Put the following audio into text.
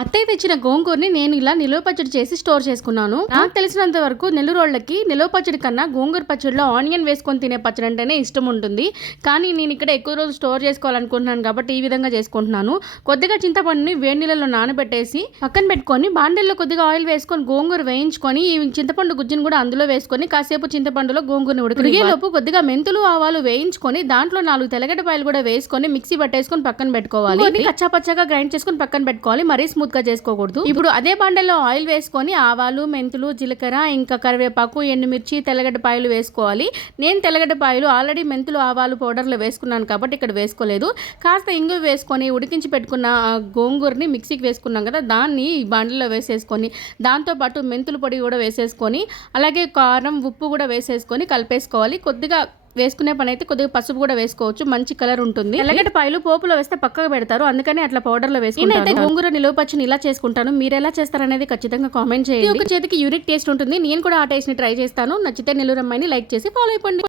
అత్తయ్య తెచ్చిన గోంగూరని నేను ఇలా నిలువ పచ్చడి చేసి స్టోర్ చేసుకున్నాను. నాకు తెలిసినంత వరకు నెల్లూరోళ్ళకి నిలువ పచ్చడి కన్నా గోంగూర పచ్చడిలో ఆనియన్ వేసుకొని తినే పచ్చడి అంటేనే ఇష్టం ఉంటుంది. కానీ నేను ఇక్కడ ఎక్కువ రోజు స్టోర్ చేసుకోవాలనుకుంటున్నాను కాబట్టి ఈ విధంగా చేసుకుంటున్నాను. కొద్దిగా చింతపండుని వేడి నీళ్ళలో నానబెట్టేసి పక్కన పెట్టుకొని బాండెల్లో కొద్దిగా ఆయిల్ వేసుకొని గోంగూర వేయించుకొని ఈ చింతపండు గుజ్జును కూడా అందులో వేసుకొని కాసేపు చింతపండులో గోంగూరని ఉడికేలోపు కొద్దిగా మెంతులు ఆవాలు వేయించుకొని దాంట్లో 4 తెల్లగడ్డపాయలు కూడా వేసుకొని మిక్సీ పట్టేసుకొని పక్కన పెట్టుకోవాలి. కచ్చా పచ్చగా గ్రైండ్ చేసుకొని పక్కన పెట్టుకోవాలి. మరీ స్మూత్ గా చేసుకోకూడదు. ఇప్పుడు అదే బండల్లో ఆయిల్ వేసుకొని ఆవాలు మెంతులు జీలకర్ర ఇంకా కరివేపాకు ఎండుమిర్చి తెల్లగడ్డపాయలు వేసుకోవాలి. నేను తెల్లగడ్డపాయలు ఆల్రెడీ మెంతులు ఆవాలు పౌడర్లో వేసుకున్నాను కాబట్టి ఇక్కడ వేసుకోలేదు. కాస్త ఇంగువ వేసుకొని ఉడికించి పెట్టుకున్న గోంగూరని మిక్సీకి వేసుకున్నాం కదా, దాన్ని ఈ బండల్లో వేసేసుకొని దాంతోపాటు మెంతుల పొడి కూడా వేసేసుకొని అలాగే కారం ఉప్పు కూడా వేసేసుకొని కలిపేసుకోవాలి. కొద్దిగా వేసుకునే పని అయితే కొద్దిగా పసుపు కూడా వేసుకోవచ్చు, మంచి కలర్ ఉంటుంది. తెల్లగడ్డపాయలు పోపులో వేస్తే పక్కకు పెడతారు, అందుకని అట్లా పౌడర్లో వేసుకుంటాను. గోంగూర నిలువ పచ్చడిని ఇలా చేసుకుంటాను. మీరు ఎలా చేస్తారనేది ఖచ్చితంగా కామెంట్ చేయండి. ఒక చేతికి యూనిక్ టేస్ట్ ఉంటుంది. నేను కూడా ఆ టేస్ట్ ని ట్రై చేస్తాను. నచ్చితే నెల్లూరు అమ్మాయిని లైక్ చేసి ఫాలో అయిపోండి.